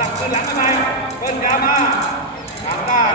ลังขึ้นหลังทำไมเพิ่นยามาหลังด้าน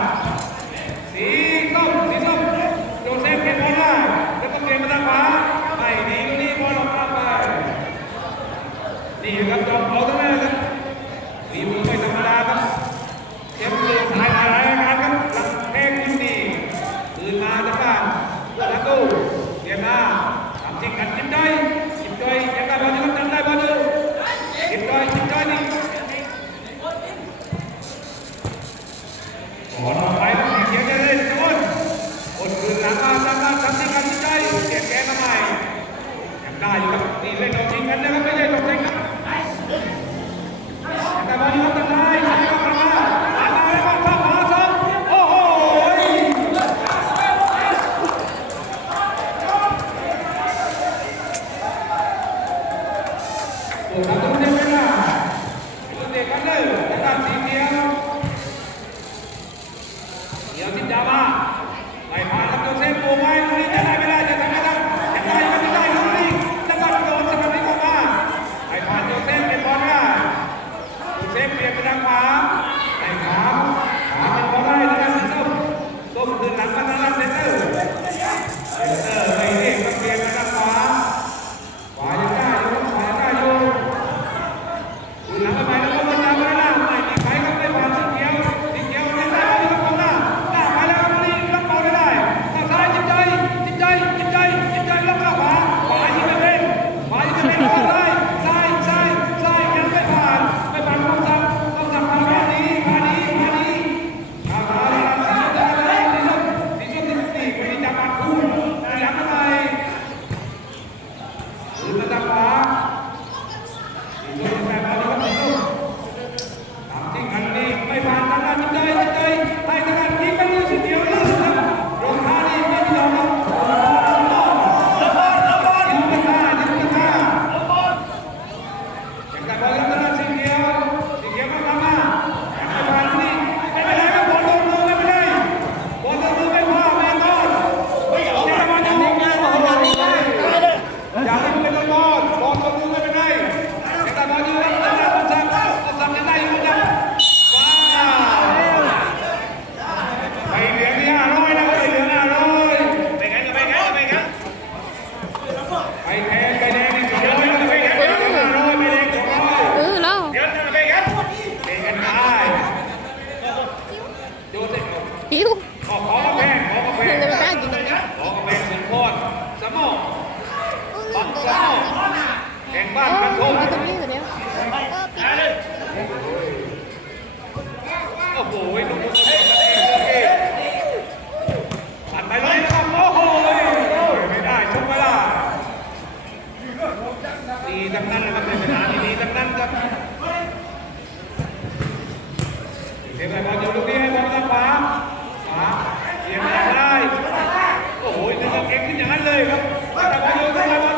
หิวขอขอกาแฟขอกาแฟมัด้กิตรงนี้ขอกาแฟเป็นก้อสมองสมองแข่งบ้านกระทงตรนโค้วโอ้โหลูกเอ้ยผ่านไปเลยครับโอ้โหไม่ได้ชกไม่ได้ดีทั้งนั้นนะครับในสนามดีทั้งนั้นครับเดี๋ยวไปบอลเดี๋ยวลูกนี้ให้บอลทางขวา เก่งขึ้นอย่างนั้นเลยครับ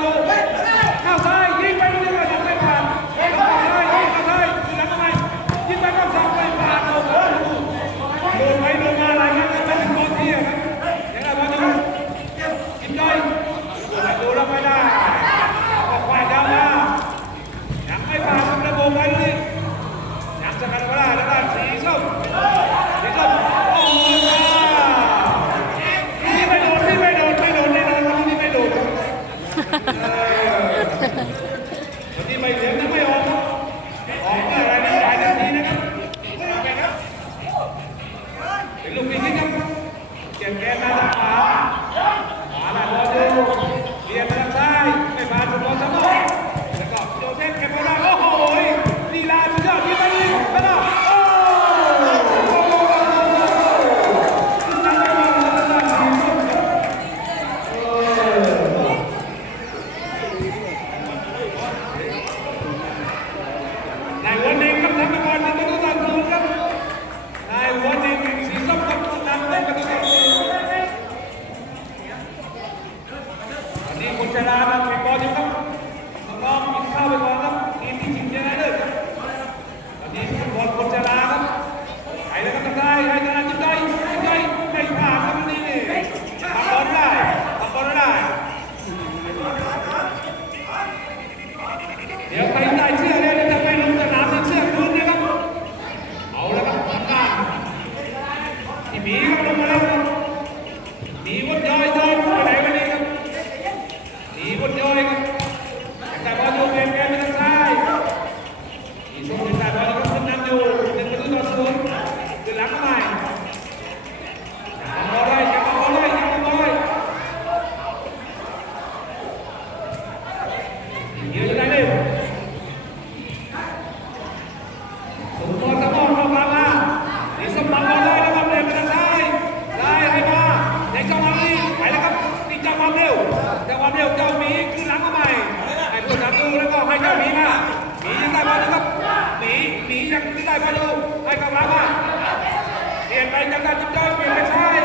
างด้านจิ๊บจ้อยเปลี่ยนไปซ้าย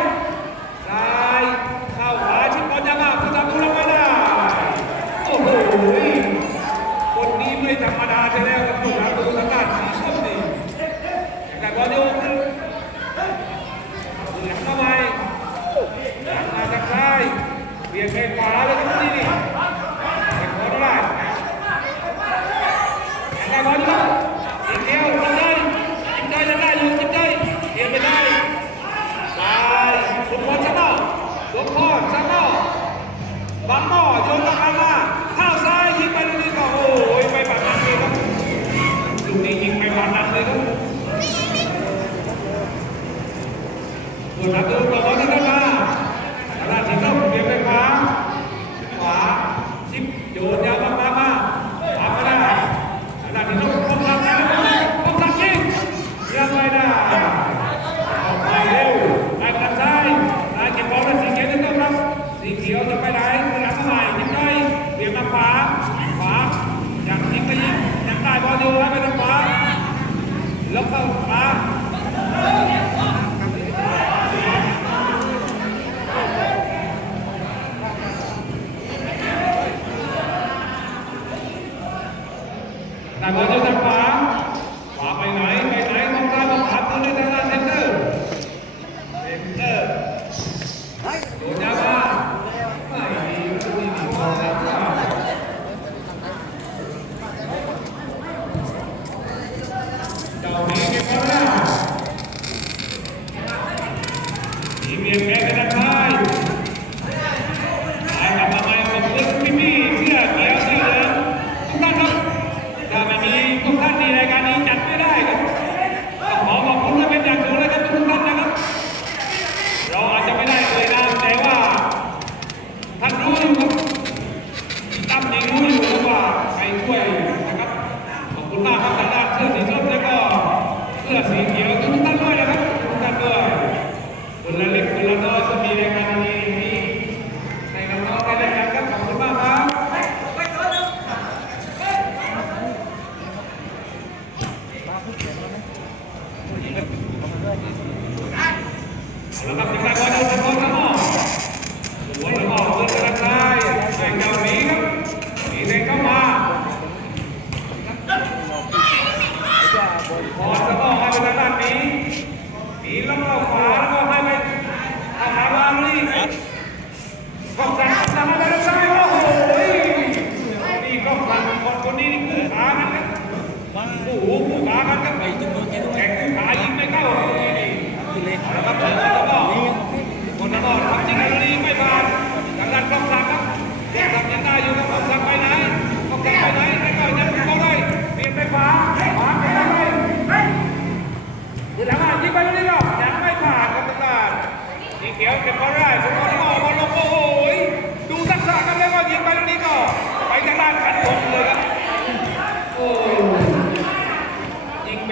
ซ้ายเข้าขวาชิดบอลยามากผู้ทำดูแล้วไม่ได้โอ้โหคนนี้ไม่ธรรมดาใช่แล้วกับผู้ทำดูทางด้านสีส้มนี่แต่บอลโยกขึ้นหลังเข้าไปหลังมาทางซ้ายเปลี่ยนไปขวาเลยครับนี่นี่เป็นบอได้ได้บอลครับอีกเดียวทำได้จิบได้จะได้อยู่จิบได้เอียงไปได้ซ้ายสุดบอลชนะ หลวงพ่อช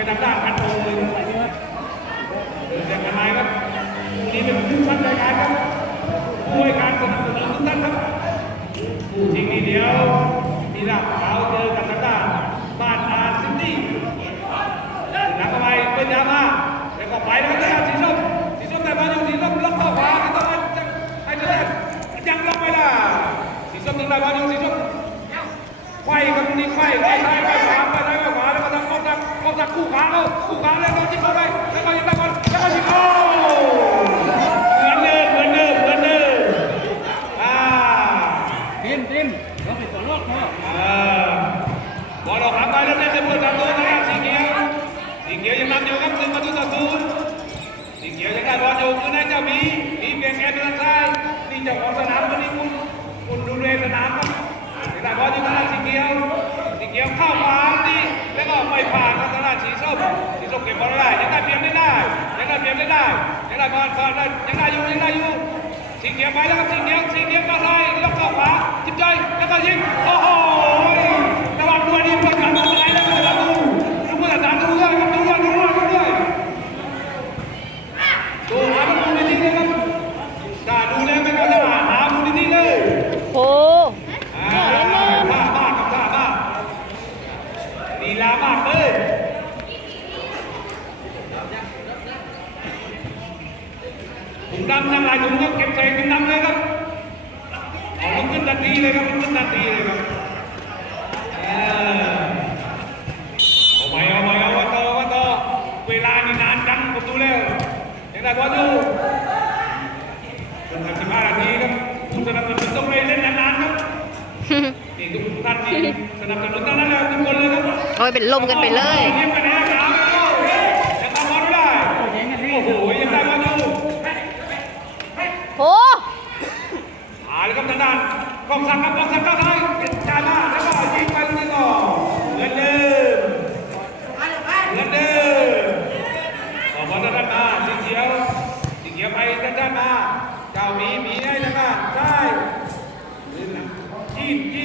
ยิงไปทางด้านขันธงเลยครับเดินยังไงครับนี่เป็นผู้ชันรายการครับผู้ให้การสนับสนุนทุกท่านครับผู้ชิงนี่เดียวมีราบขาวเจอกับทางด้านบ้านอาร์ซิตี้หลังเข้าไปเป็นยามาแล้วก็ไปนะครับทางด้านสีส้มสีส้มแต่บอลอยู่สีส้มล็อกเข้าขวาต้องมาให้ทางด้านยังล็อกไม่ได้สีส้มถึงได้บอลอยู่สีส้มไขว้กับนี่ไขว้ไขว้ไขว้ขวาไขว้ไขว้ขวา ล้วก็ทำกองทัพกองคู่ขาเขาคู่ขาแล้วก็ยิงเข้าไปแล้วก็ยิงได้บอลแล้วก็ยิงเข้าเหมือนเดิมเหมือนเดิมเหมือนเดิมอ่าทีมทีมเราไปต่อรอบพ่ออ่าบอลออกหางไปแล้วเล่นในเพื่อนทำตัวนะครับสีเขียวสีเขียวยังนำอยู่ครับหนึ่งประตูต่อศูนย์สีเขียวยังได้บอลอยู่คือได้เจ้าหมีหมีเปลี่ยนแกนไปทางซ้ายนี่เจ้าของสนามวันนี้คุณคุณดูแลสนามครับ ยังได้บอลอยู่ทางด้านสีเขียวสีเขียวเข้ามานี่แล้วก็ไม่ผ่านทางด้านสีส้มสีส้มเก็บบอลได้ยังได้เพียงไม่ได้ยังได้เพียงไม่ได้ยังได้บอลผ่านได้ยังได้อยู่ยังได้อยู่สีเขียวไปแล้วครับสีเขียวสีเขียวมาไล่แล้วก็ขวาจิ้มใจแล้วก็ยิงโอ้โหระวังด้วยดีเพื่อนกันอะไรแล้วก็ระวังดูดูเพื่อนอาจารย์ดูด้วยครับดูด้วยดูด้วยดูด้วยดูหาดูดีๆเลยครับถ้าดูแล้วไม่ก็จะหาหาดูดีๆเลย โห อ่าท่ามากครับท่ามากลีลามากเลย ถุงดำนั่งลายถุงก็เก็บใส่ถุงดำเลยครับ เอาลุกขึ้นทันทีเลยครับลุกขึ้นทันทีเลยครับเออเอาไปเอาไปเอาไว้ต่อเอาไว้ต่อเวลานี่นานจังผมดูแล้วยังได้บอลอยู่จนถึงสิบห้านาทีครับผู้สนับสนุนต้องเล่นนานๆครับนี่ทุกท่านนี่สนับสนุนทั้งนั้นเลยทุกคนเลยครับโอ้ยเป็นลมกันไปเลย ยิ้มกันแน่ครับยังตามบอลไม่ได้ เย็นกันนี่ โอ้โหยังได้บอลอยู่ โห อาเลยครับทางด้านกองสักดิ์ครับกองสักดิ์เข้าซ้ายเป็นชามาแล้วก็ยิงไปลูกนี้ก็เหมือนเดิมเหมือนเดิมออกบอลทางด้านมาสีเขียวสีเขียวไปทางด้านมาเจ้าหมีหมีให้ทางด้านซ้ายจีนจี